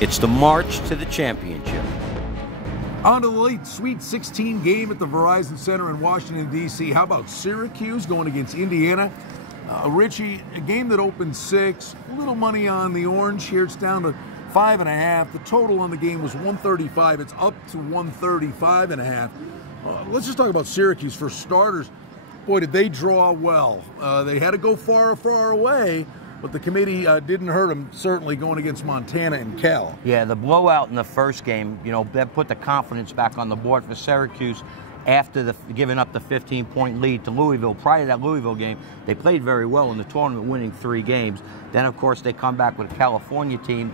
It's the march to the championship. On to the late Sweet 16 game at the Verizon Center in Washington, D.C. How about Syracuse going against Indiana? Richie, a game that opened 6, little money on the orange here. It's down to 5.5. The total on the game was 135. It's up to 135.5. Let's just talk about Syracuse for starters. Boy, did they draw well. They had to go far, far away, but the committee didn't hurt them, certainly going against Montana and Cal. Yeah, the blowout in the first game, you know, that put the confidence back on the board for Syracuse after giving up the 15-point lead to Louisville. Prior to that Louisville game, they played very well in the tournament, winning 3 games. Then, of course, they come back with a California team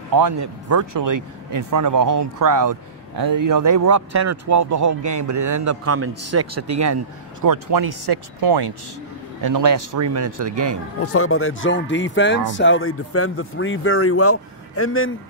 virtually in front of a home crowd. You know, they were up 10 or 12 the whole game, but it ended up coming 6 at the end, scored 26 points in the last 3 minutes of the game. Let's talk about that zone defense, how they defend the 3 very well. And then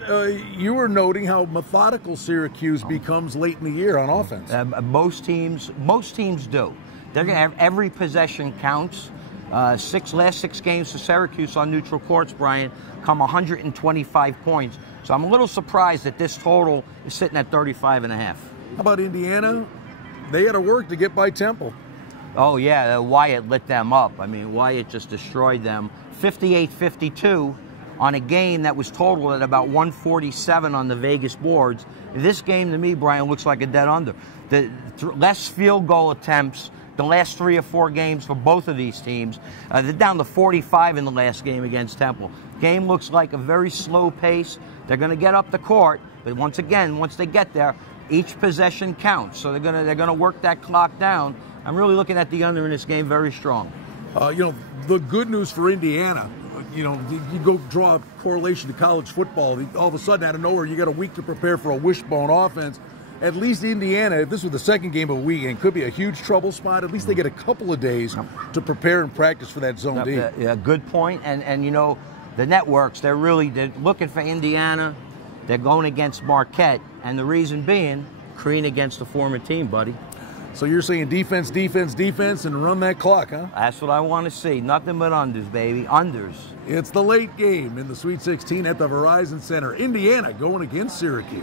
you were noting how methodical Syracuse becomes late in the year on offense. Most teams do. They're going to have every possession counts. Last 6 games for Syracuse on neutral courts, Brian, come 125 points. So I'm a little surprised that this total is sitting at 35.5. How about Indiana? They had to work to get by Temple. Oh, yeah, Wyatt lit them up. I mean, Wyatt just destroyed them. 58-52 on a game that was totaled at about 147 on the Vegas boards. This game, to me, Brian, looks like a dead under. The less field goal attempts the last 3 or 4 games for both of these teams. They're down to 45 in the last game against Temple. Game looks like a very slow pace. They're going to get up the court, but once again, once they get there, each possession counts. So they're going to work that clock down. I'm really looking at the under in this game very strong. You know, the good news for Indiana, you know, you go draw a correlation to college football. All of a sudden, out of nowhere, you got a week to prepare for a wishbone offense. At least Indiana, if this was the second game of the weekend, could be a huge trouble spot. At least they get a couple of days to prepare and practice for that zone D. Yeah, good point. And you know, the networks, they're looking for Indiana. They're going against Marquette, and the reason being, Crean against the former team, buddy. So you're saying defense, defense, defense, and run that clock, huh? That's what I want to see. Nothing but unders, baby. Unders. It's the late game in the Sweet 16 at the Verizon Center. Indiana going against Syracuse.